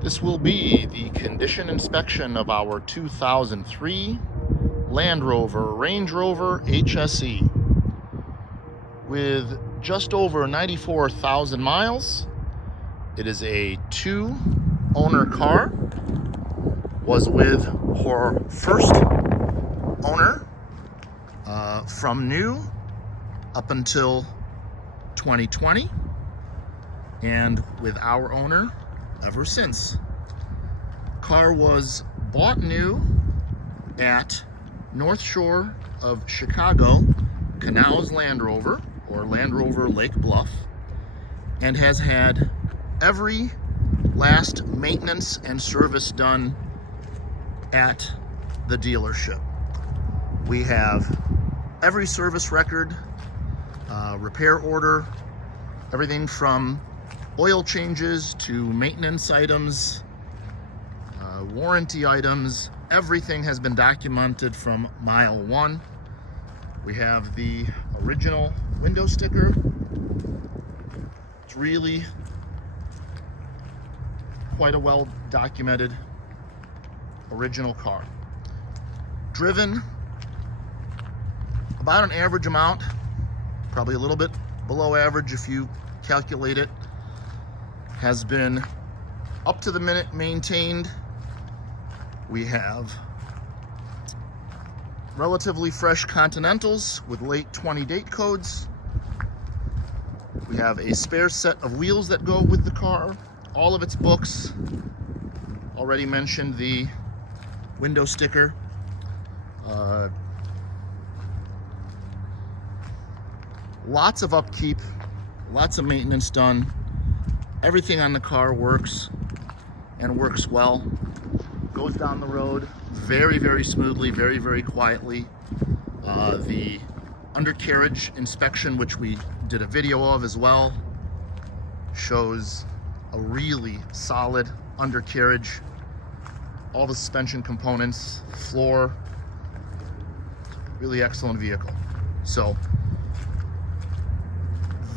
This will be the condition inspection of our 2003 Land Rover Range Rover HSE. With just over 94,000 miles, it is a 2-owner car. Was with her first owner from new up until 2020, and with our owner ever since. Car was bought new at North Shore of Chicago, Canals Land Rover, or Land Rover Lake Bluff, and has had every last maintenance and service done at the dealership. We have every service record, repair order, everything from oil changes to maintenance items, warranty items. Everything has been documented from mile one. We have the original window sticker. It's really quite a well documented original car. Driven about an average amount, probably a little bit below average if you calculate it. Has been up to the minute maintained. We have relatively fresh Continentals with late 20 date codes. We have a spare set of wheels that go with the car, all of its books. Already mentioned the window sticker. Lots of upkeep, lots of maintenance done. Everything on the car works and works well. Goes down the road very, very smoothly, very, very quietly. The undercarriage inspection, which we did a video of as well, shows a really solid undercarriage. All the suspension components, floor, really excellent vehicle. So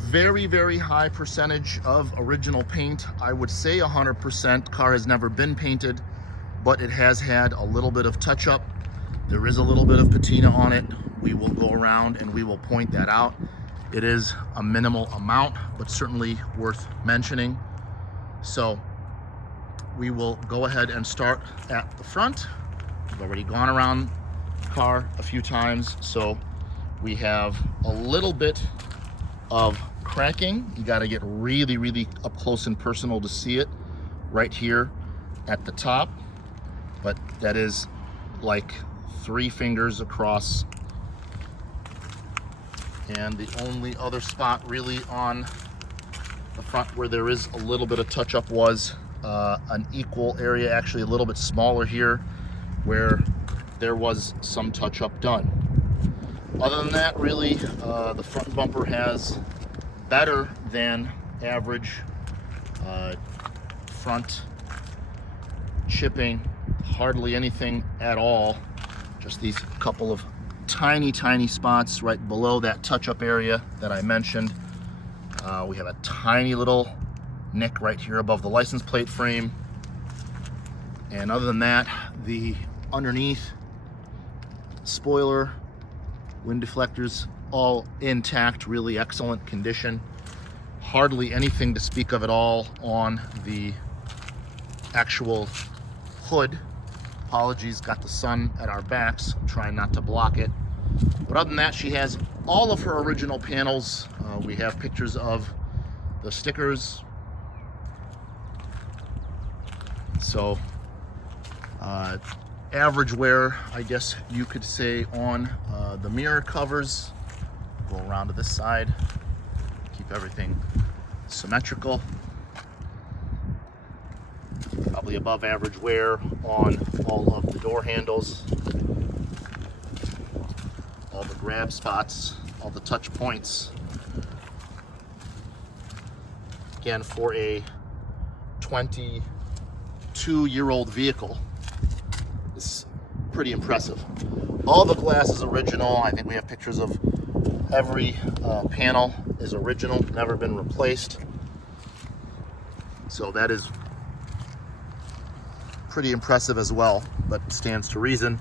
very, very high percentage of original paint. I would say 100%. Car has never been painted, but it has had a little bit of touch up. There is a little bit of patina on it. We will go around and we will point that out. It is a minimal amount, but certainly worth mentioning. So we will go ahead and start at the front. We've already gone around the car a few times, so we have a little bit of cracking. You got to get really, really up close and personal to see it right here at the top, but that is like 3 fingers across. And the only other spot really on the front where there is a little bit of touch up was an equal area, actually a little bit smaller here, where there was some touch up done. Other than that, really, the front bumper has better than average front chipping, hardly anything at all. Just these couple of tiny, tiny spots right below that touch-up area that I mentioned. We have a tiny little nick right here above the license plate frame. And other than that, the underneath spoiler, wind deflectors, all intact, really excellent condition. Hardly anything to speak of at all on the actual hood. Apologies, got the sun at our backs. I'm trying not to block it. But other than that, she has all of her original panels. We have pictures of the stickers. So average wear, I guess you could say, on the mirror covers. Go around to this side, keep everything symmetrical. Probably above average wear on all of the door handles, all the grab spots, all the touch points. Again, for a 22-year-old vehicle, it's pretty impressive. All the glass is original. I think we have pictures of every panel is original, never been replaced. So that is pretty impressive as well, but stands to reason.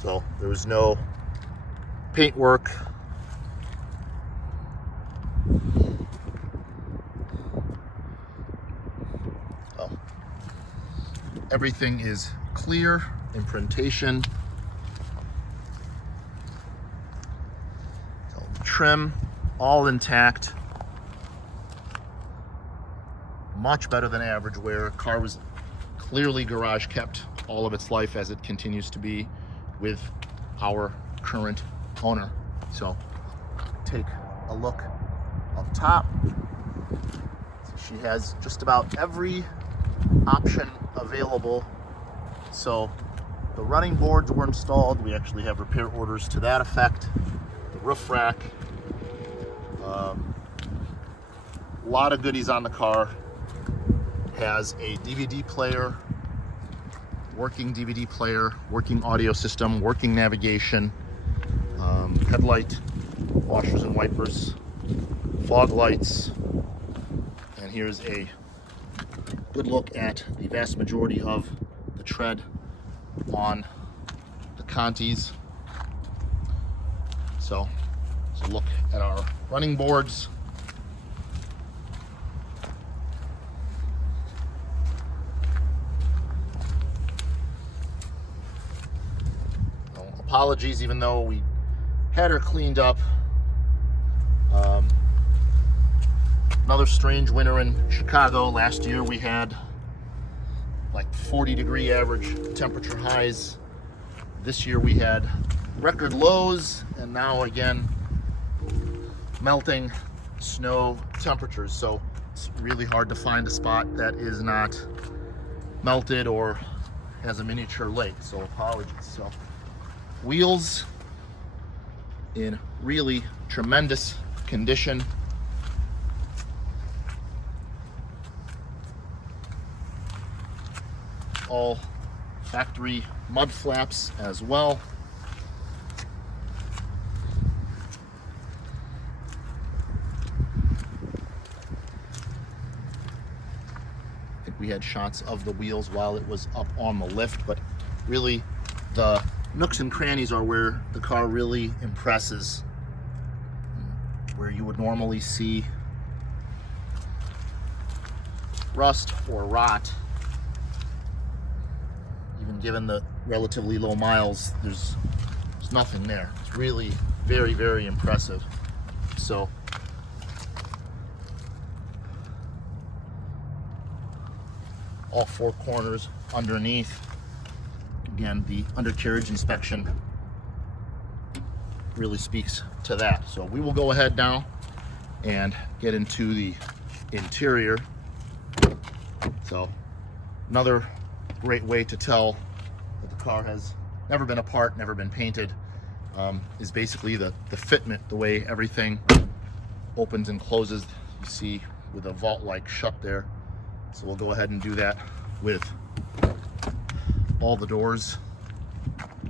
So there was no paint work. So everything is clear, imprintation. So trim, all intact. Much better than average wear. Car was clearly garage kept all of its life, as it continues to be with our current owner. So take a look up top. She has just about every option available. So the running boards were installed. We actually have repair orders to that effect. The roof rack. A lot of goodies on the car. Has a DVD player, working DVD player, working audio system, working navigation, headlight, washers and wipers, fog lights, and here's a good look at the vast majority of the tread on the Contis. So let's look at our running boards. Apologies, even though we had her cleaned up. Another strange winter in Chicago. Last year we had like 40-degree average temperature highs. This year we had record lows, and now again melting snow temperatures. So it's really hard to find a spot that is not melted or has a miniature lake. So apologies. So wheels in really tremendous condition. All factory mud flaps as well. I think we had shots of the wheels while it was up on the lift, but really the nooks and crannies are where the car really impresses, where you would normally see rust or rot. Even given the relatively low miles, there's nothing there. It's really very, very impressive. So all four corners underneath. Again, the undercarriage inspection really speaks to that. So we will go ahead now and get into the interior. So another great way to tell that the car has never been apart, never been painted, is basically the fitment, the way everything opens and closes. You see with a vault-like shut there. So we'll go ahead and do that with all the doors.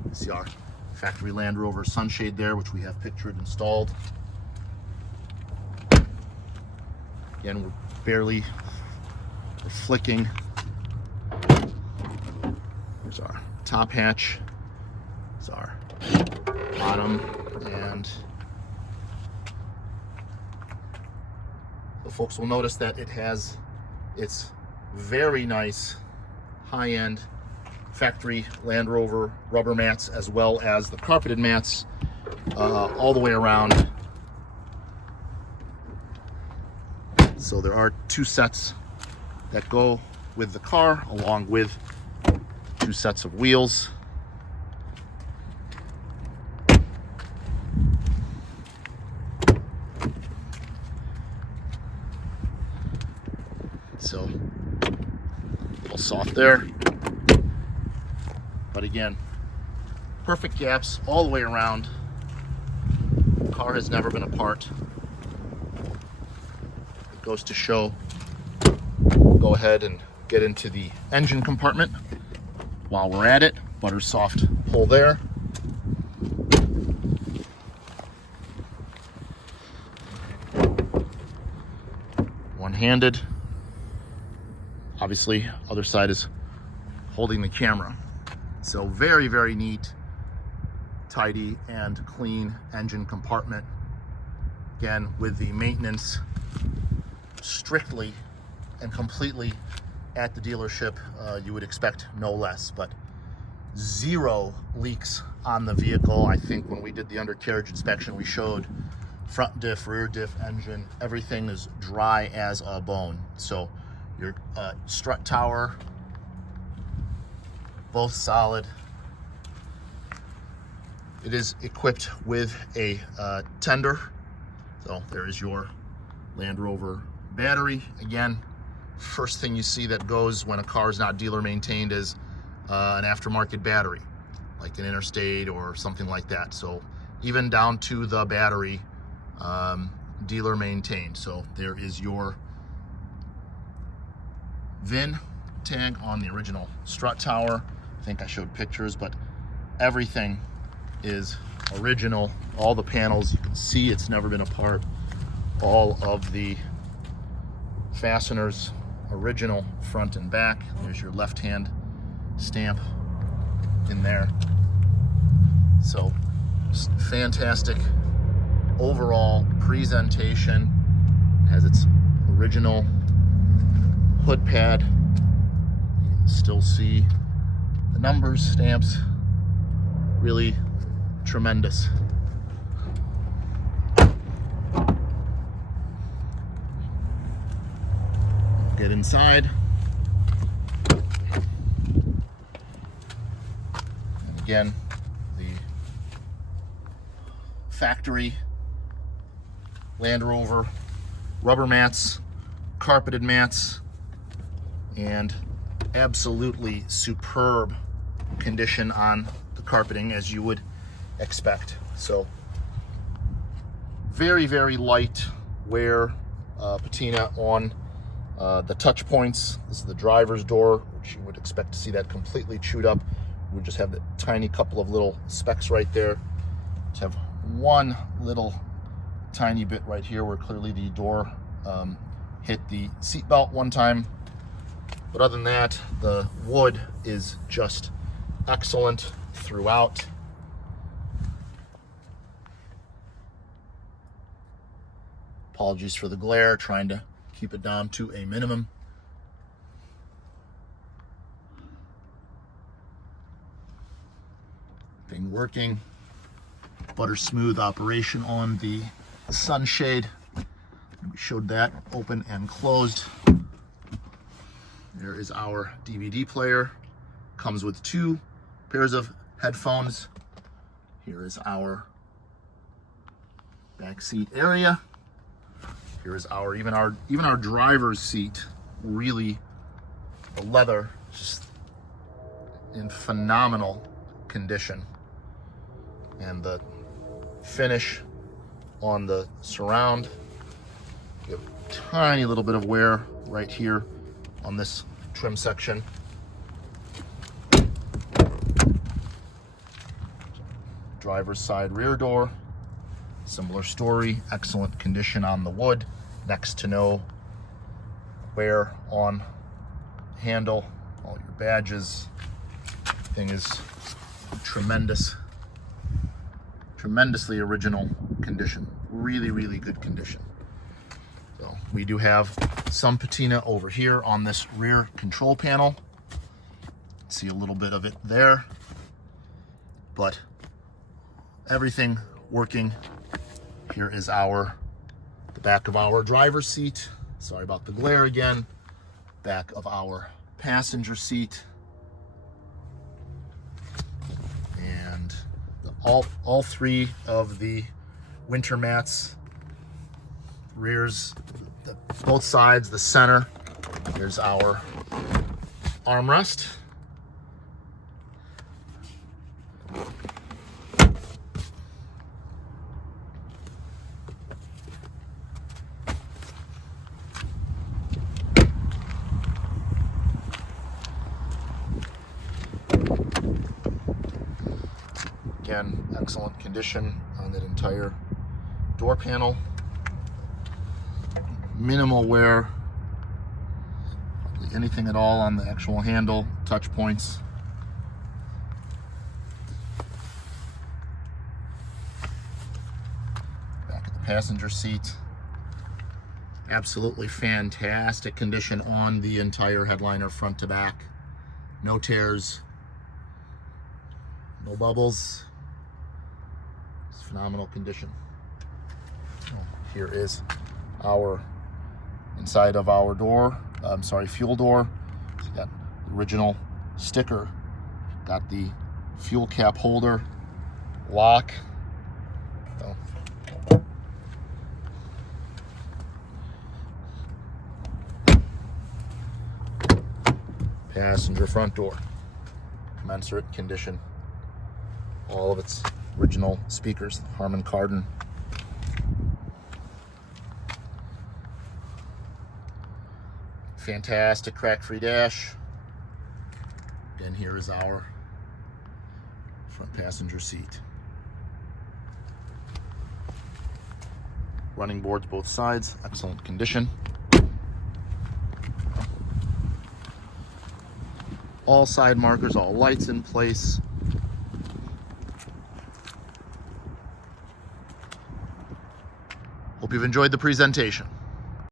You see our factory Land Rover sunshade there, which we have pictured installed. Again, we're flicking. Here's our top hatch. Here's our bottom, and the folks will notice that it has its very nice high-end factory Land Rover rubber mats, as well as the carpeted mats all the way around. So there are two sets that go with the car, along with two sets of wheels. So a little soft there. But again, perfect gaps all the way around. The car has never been apart. It goes to show. We'll go ahead and get into the engine compartment while we're at it. Butter soft pull there. One-handed. Obviously, other side is holding the camera. So very, very neat, tidy and clean engine compartment. Again, with the maintenance strictly and completely at the dealership, you would expect no less, but zero leaks on the vehicle. I think when we did the undercarriage inspection, we showed front diff, rear diff, engine, everything is dry as a bone. So your strut tower, both solid. It is equipped with a tender. So there is your Land Rover battery. Again, first thing you see that goes when a car is not dealer maintained is an aftermarket battery, like an Interstate or something like that. So even down to the battery, dealer maintained. So there is your VIN tag on the original strut tower. I think I showed pictures, but everything is original. All the panels, you can see it's never been apart. All of the fasteners, original front and back. There's your left hand stamp in there. So just fantastic overall presentation. It has its original hood pad. You can still see the numbers, stamps. Really tremendous. Get inside. And again, the factory Land Rover rubber mats, carpeted mats, and absolutely superb condition on the carpeting, as you would expect. So very, very light wear patina on the touch points. This is the driver's door, which you would expect to see that completely chewed up. We just have the tiny couple of little specks right there. Just have one little tiny bit right here where clearly the door hit the seat belt one time. But other than that, the wood is just excellent throughout. Apologies for the glare, trying to keep it down to a minimum. Thing working. Butter smooth operation on the sunshade. We showed that open and closed. There is our DVD player. Comes with 2 pairs of headphones. Here is our back seat area. Here is our even our driver's seat. Really, the leather just in phenomenal condition, and the finish on the surround. You have a tiny little bit of wear right here on this trim section. Driver's side rear door, similar story, excellent condition on the wood, next to no wear on handle. All your badges, thing is tremendously original condition. Really, really good condition. So we do have some patina over here on this rear control panel. See a little bit of it there, but everything working. Here is the back of our driver's seat. Sorry about the glare again. Back of our passenger seat. And all 3 of the winter mats. Rears, both sides, the center. Here's our armrest. Again, excellent condition on that entire door panel. Minimal wear. anything at all on the actual handle, touch points. Back of the passenger seat. Absolutely fantastic condition on the entire headliner, front to back. No tears, no bubbles. It's phenomenal condition. Here is our inside of our door. Fuel door. So got the original sticker. Got the fuel cap holder, lock. So, passenger front door, commensurate condition. All of its original speakers, Harman Kardon. Fantastic crack-free dash. And here is our front passenger seat. Running boards both sides, excellent condition. All side markers, all lights in place. Hope you've enjoyed the presentation.